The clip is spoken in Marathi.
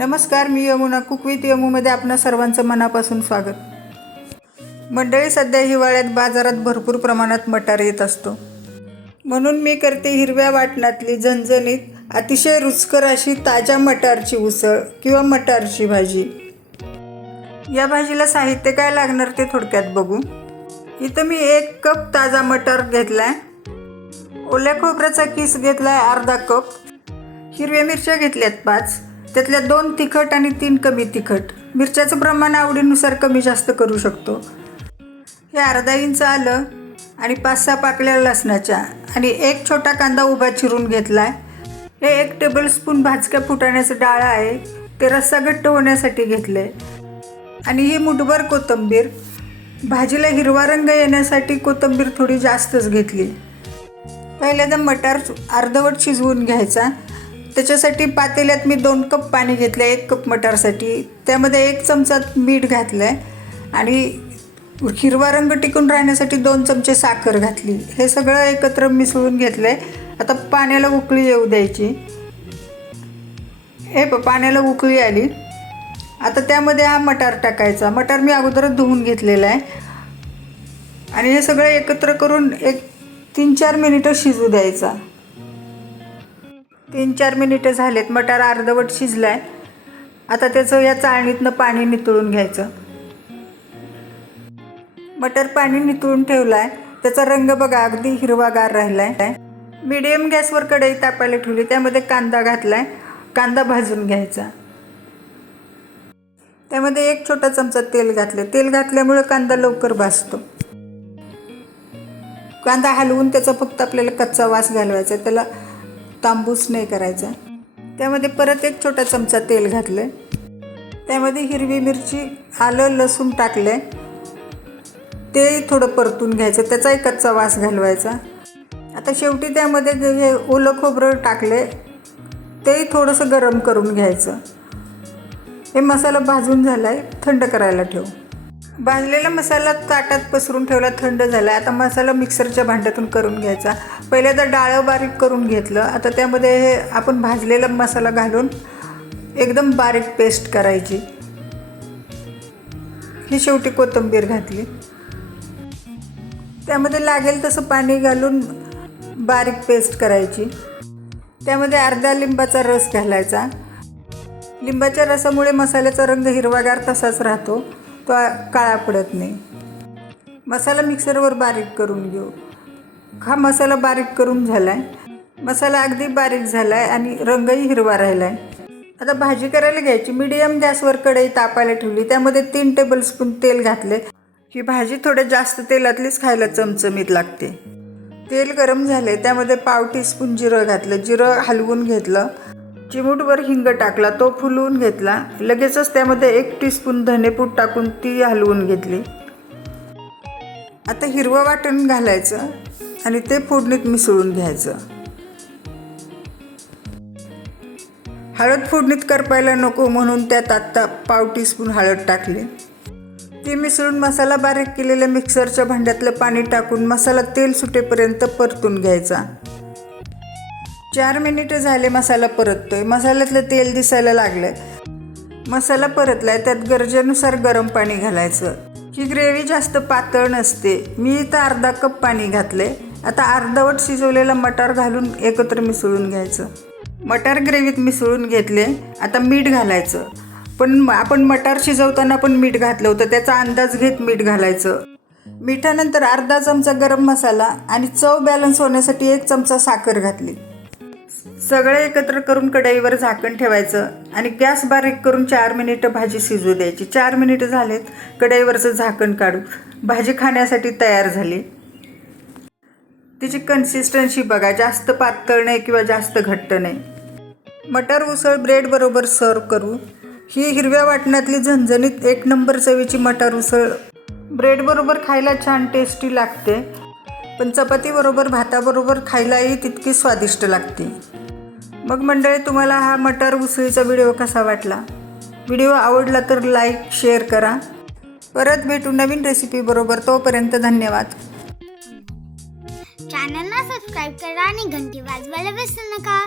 नमस्कार मी यमुना कुक विथ यमूमध्ये आपणा सर्वांचं मनापासून स्वागत. मंडळी सध्या हिवाळ्यात बाजारात भरपूर प्रमाणात मटार येत असतो. म्हणून मी करते हिरव्या वाटणातली झणझणीत अतिशय रुचकर अशी ताज्या मटारची उसळ किंवा मटारची भाजी. या भाजीला साहित्य काय लागणार ते थोडक्यात बघू. इथं मी एक कप ताजा मटार घेतलाय. ओल्या खोबऱ्याचा किस घेतलाय अर्धा कप. हिरव्या मिरच्या घेतल्यात पाच. त्यातल्या दोन तिखट आणि तीन कमी तिखट. मिरच्याचं प्रमाण आवडीनुसार कमी जास्त करू शकतो. हे अर्धा इंच आलं आणि पाच सहा पाकळ्या लसणाच्या आणि एक छोटा कांदा उभा चिरून घेतला आहे हे एक टेबलस्पून भाजक्या फुटाण्याचं डाळ आहे. ते रस्सा घट्ट होण्यासाठी घेतलं आहे आणि ही मुठभर कोथिंबीर. भाजीला हिरवा रंग येण्यासाठी कोथिंबीर थोडी जास्तच घेतली. पहिल्यांदा मटार अर्धवट शिजवून घ्यायचा. त्याच्यासाठी पातेल्यात मी दोन कप पाणी घेतलं एक कप मटारसाठी. त्यामध्ये एक चमचा मीठ घातलं आहे आणि हिरवा रंग टिकून राहण्यासाठी दोन चमचे साखर घातली. हे सगळं एकत्र मिसळून घेतलं आहे आता पाण्याला उकळी येऊ द्यायची. हे प पाण्याला उकळी आली. आता त्यामध्ये हा मटार टाकायचा. मटार मी अगोदरच धुवून घेतलेला आहे. आणि हे सगळं एकत्र करून एक तीन चार मिनिटं शिजू द्यायचा. तीन चार मिनिटं झालेत. मटार अर्धवट शिजला आहे आता त्याचं या चाळणीतनं पाणी नितळून घ्यायचं. मटर पाणी नितळून ठेवलं आहे त्याचा रंग बघा अगदी हिरवागार राहिला आहे मिडियम गॅसवर कढई तापायला ठेवली. त्यामध्ये कांदा घातला आहे कांदा भाजून घ्यायचा. त्यामध्ये एक छोटा चमचा तेल घातलं तेल घातल्यामुळे कांदा लवकर भाजतो. कांदा हलवून त्याचा फक्त आपल्याला कच्चा वास घालवायचा त्याला तांबूस नाही करायचा. त्यामध्ये परत एक छोटा चमचा तेल घातलं त्यामध्ये हिरवी मिरची आलं लसूण टाकलं ते थोडं परतून घ्यायचं. त्याचाही कच्चा वास घालवायचा. आता शेवटी त्यामध्ये हे ओलं खोबरं टाकले तेही थोडंसं गरम करून घ्यायचं. हे मसाला भाजून झाला आहे थंड करायला ठेव. भाजलेला मसाला ताटात पसरून ठेवला थंड झाला. आता मसाला मिक्सरच्या भांड्यातून करून घ्यायचा. पहिल्यांदा डाळं बारीक करून घेतलं. आता त्यामध्ये हे आपण भाजलेला मसाला घालून एकदम बारीक पेस्ट करायची. ही शेवटी कोथिंबीर घातली. त्यामध्ये लागेल तसं पाणी घालून बारीक पेस्ट करायची. त्यामध्ये अर्धा लिंबाचा रस घालायचा. लिंबाच्या रसामुळे मसाल्याचा रंग हिरवागार तसाच राहतो. तो काळा पडत नाही. मसाला मिक्सरवर बारीक करून घेऊ. हा मसाला बारीक करून झाला आहे मसाला अगदी बारीक झाला आहे आणि रंगही हिरवा राहिला आहे आता भाजी करायला घ्यायची. मीडियम गॅसवर कढई तापायला ठेवली. त्यामध्ये तीन टेबलस्पून तेल घातले. ही भाजी थोड्या जास्त तेलातलीच खायला चमचमीत लागते. तेल गरम झाले त्यामध्ये पाव टीस्पून जिरं घातलं. जिरं हलवून घेतलं. चिमूटवर हिंग टाकला तो फुलवून घेतला. लगेचच त्यामध्ये एक टीस्पून धनेपूड टाकून ती हलवून घेतली. आता हिरवं वाटण घालायचं आणि ते फोडणीत मिसळून घ्यायचं. हळद फोडणीत करपायला नको म्हणून त्यात आत्ता पाव टीस्पून हळद टाकली. ती मिसळून मसाला बारीक केलेल्या मिक्सरच्या भांड्यातलं पाणी टाकून मसाला तेल सुटेपर्यंत परतून घ्यायचा. चार मिनिटं झाले मसाला परततोय. मसाल्यातलं तेल दिसायला लागलंय. मसाला परतलाय त्यात गरजेनुसार गरम पाणी घालायचं. ही ग्रेव्ही जास्त पातळ नसते. मी इथं अर्धा कप पाणी घातले आता अर्धवट शिजवलेला मटार घालून एकत्र मिसळून घ्यायचं. मटार ग्रेव्हीत मिसळून घेतले आता मीठ घालायचं. पण आपण मटार शिजवताना पण मीठ घातलं होतं त्याचा अंदाज घेत मीठ घालायचं. मिठानंतर अर्धा चमचा गरम मसाला आणि चव बॅलन्स होण्यासाठी एक चमचा साखर घातली. सगळं एकत्र करून कढईवर झाकण ठेवायचं आणि गॅस बारीक करून चार मिनिटं भाजी शिजू द्यायची. चार मिनिटं झालेत कढईवरचं झाकण काढू भाजी खाण्यासाठी तयार झाली. तिची कन्सिस्टन्सी बघा जास्त पातळ नाही किंवा जास्त घट्ट नाही. मटर उसळ ब्रेडबरोबर सर्व करू. ही हिरव्या वाटणातली झणझणीत एक नंबर चवीची मटार उसळ. ब्रेडबरोबर खायला छान टेस्टी लागते. पण चपातीबरोबर भाताबरोबर खायलाही तितकी स्वादिष्ट लागते. मग मंडळी तुम्हाला हा मटर उसळीचा व्हिडिओ कसा वाटला? व्हिडिओ आवडला तर लाईक शेअर करा. परत भेटू नवीन रेसिपीबरोबर तोपर्यंत धन्यवाद. चॅनलला सबस्क्राईब करा आणि घंटी वाजवायला विसरू नका.